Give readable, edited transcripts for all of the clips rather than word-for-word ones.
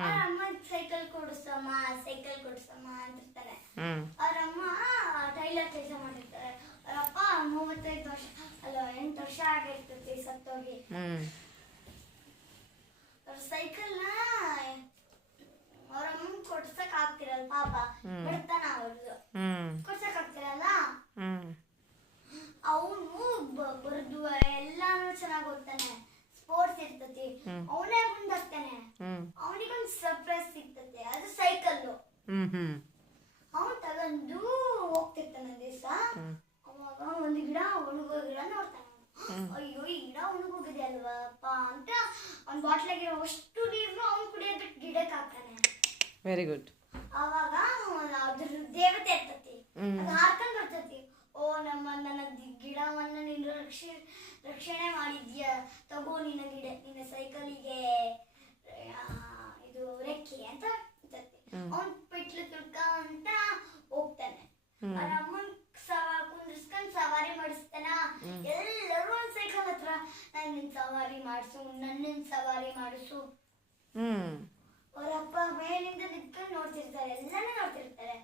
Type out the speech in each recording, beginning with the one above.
ಅವ್ರ ಅಮ್ಮ ಸೈಕಲ್ ಕೊಡಿಸಮ್ಮ ಅಂತಿರ್ತಾನೆ. ಅವ್ರ ಅಮ್ಮ ಟೈಲರ್ ಕೆಲಸ ಮಾಡಿರ್ತಾರೆ. ಅವ್ರ ಅಪ್ಪ 35 ವರ್ಷ ಅಲ್ಲ 8 ವರ್ಷ ಆಗಿರ್ತೈತಿ ಸತ್ತೋಗಿ. ಅವ್ರ ಸೈಕಲ್ನ ಅವ್ರ ಅಮ್ಮ ಕೊಡ್ಸಕ್ ಆಗ್ತಿರಲ್ಲ ಪಾಪ, ಬಿಡ್ತಾನ ಅವ್ರದ್ದು ಕೊಡ್ಸಕ್ ಆಗ್ತಿರಲ್ಲ. ಅವನು ಬರ್ದು ಎಲ್ಲಾನು ಚೆನ್ನಾಗಿ ಓದ್ತಾನೆ, ಸ್ಪೋರ್ಟ್ಸ್ ಇರ್ತತಿ, ಅವನೇ ಮುಂದಾಗ್ತಾನೆ. ಅವನಿಗೊಂದು ಸರ್ಪ್ರೈಸ್ ಸಿಗ್ತತೆ, ಅದು ಸೈಕಲ್. ಅವನು ತಗೊಂಡು ಹೋಗ್ತಿರ್ತಾನೆ ದಿವಸ. ಅವಾಗ ಒಂದು ಗಿಡ ಒಣಗೋ ಗಿಡ ನೋಡ್ತಾನೆ. ಅಯ್ಯೋ ಈ ಗಿಡ ಒಣಗೋಗಿದೆ ಅಲ್ವಪ್ಪ ಅಂತ ಅವ್ನ ಬಾಟ್ಲಾಗಿರೋ ಅಷ್ಟು ನೀರು ಅವ್ನು ಕುಡಿಯೋದಕ್ಕೆ ಗಿಡಕ್ಕೆ ಹಾಕ್ತಾನೆ. Very good. ಅವಾಗ ಅದ್ರ ದೇವತೆ ಇರ್ತತಿ, ಅದು ಹಾರ್ಕೊಂಡ್ ಬರ್ತತಿ. ಓ ನನ್ನ ಗಿಡವನ್ನ ನೀನು ರಕ್ಷಣೆ ಮಾಡಿದ್ಯಾ, ತಗೋ ನಿನ್ನ ಸೈಕಲಿಗೆ ಇದು ರೆಕ್ಕೆ ಅಂತ ಇರ್ತತಿ. ಅವ್ನ್ ಪಿಟ್ಲು ತುಳ್ಕೊಂತ ಹೋಗ್ತಾನೆ. ಅವ್ರ ಅಮ್ಮನ್ ಕುಂದ್ರಿಸ್ಕೊಂಡ್ ಸವಾರಿ ಮಾಡಿಸ್ತಾನ. ಎಲ್ಲರೂ ಒಂದ್ ಸೈಕಲ್ ಹತ್ರ ನನ್ನನ್ ಸವಾರಿ ಮಾಡಿಸು. ಅವರಪ್ಪ ಮೇಲಿಂದ ನಿಂತ್ಕೊಂಡು ನೋಡ್ತಿರ್ತಾರೆ, ಎಲ್ಲಾನು ನೋಡ್ತಿರ್ತಾರೆ.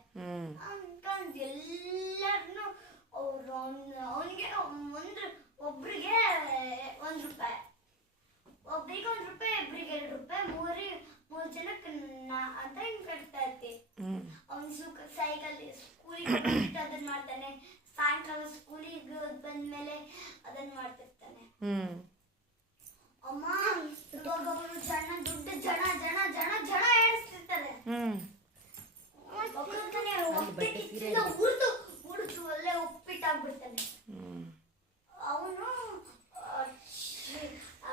ಅನ್ಕೊಂಡ್ ಎಲ್ಲರನ್ನು ಅವನಿಗೆ ಒಬ್ರಿಗೆ ₹1, ಒಬ್ರಿಗೆ ₹1, ಇಬ್ರಿಗೆ ₹2, 3 ಜನಕ್ಕೆ ಅಂತ ಹಿಂಗ್ ಕಟ್ತಾ ಇರ್ತಿ. ಅವ್ನು ಸೈಕಲ್ ಸ್ಕೂಲಿಗೆ ಅದನ್ನ ಮಾಡ್ತಾನೆ, ಸಾಯಂಕಾಲ ಸ್ಕೂಲಿಗೆ ಬಂದ್ಮೇಲೆ ಅದನ್ನ ಮಾಡ್ತಿರ್ತಾನೆ. ಅಮ್ಮ ಇವಾಗ ಅವರು ದುಡ್ಡು ಜನ ಏಡಿಸ್ತಿರ್ತಾರೆ. ಉಡ್ದು ಒಳ್ಳೆ ಉಪ್ಪಿಟ್ಟಾಗ್ಬಿಡ್ತಾನೆ. ಅವನು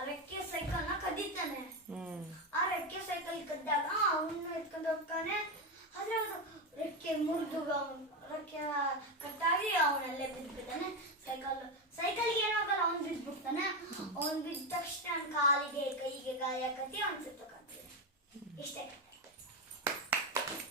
ರೆಕ್ಕೆ ಸೈಕಲ್ನ ಕದೀತಾನೆ. ಆ ರೆಕ್ಕೆ ಸೈಕಲ್ ಕದ್ದಾಗ ಅವನು ಎತ್ಕೊಂಡು ಹೋಗ್ತಾನೆ. ಆದ್ರೆ ಅದು ರೆಕ್ಕೆ ಮುರಿದು ರೆಕ್ಕೆ ಕಟ್ಟಾಗಿ ಅವನಲ್ಲೇ ಬಿದ್ಬಿಡ್ತಾನೆ. ಸೈಕಲ್ಗೆ ಏನಾಗಲ್ಲ, ಅವನು ಬಿದ್ಬಿಡ್ತಾನೆ. ಅವನು ಬಿದ್ದ ತಕ್ಷಣ ಕಾಲಿಗೆ ಕೈಗೆ ಗಾಯ ಕಟ್ಟಿ ಅವನು ಸುತ್ತಕಾಗ್ತದೆ. ಇಷ್ಟೇ.